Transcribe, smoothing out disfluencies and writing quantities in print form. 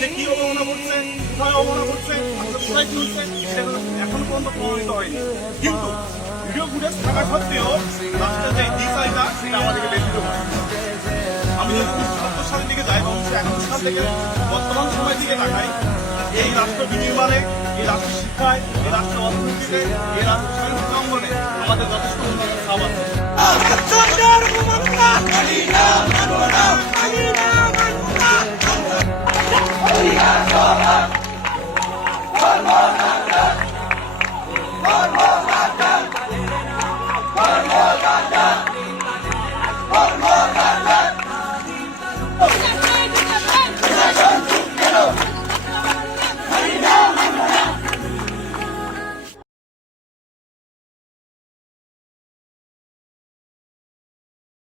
সে কি অবমাননা করছে, কোথায় অবমাননা করছে, কোথায় কি হচ্ছে, সেটা এখন পর্যন্ত প্রমাণিত হয়নি। কিন্তু ভিডিও ফুটেজ থাকা সত্ত্বেও রাষ্ট্রের যে ডিসাইটা সেটা আমাদেরকে ব্যতীত করে। আমি যদি 1970 সালের দিকে যাই, 1971 সাল থেকে বর্তমান সময়ের দিকে তাকাই, এই রাষ্ট্র বিনির্মাণে, এই রাষ্ট্র শিক্ষায়, এই রাষ্ট্র অর্থনীতিতে, এই রাষ্ট্র সাংস্কৃতিক অঙ্গনে আমাদের যথেষ্ট উন্নয়নের ধাপ আছে।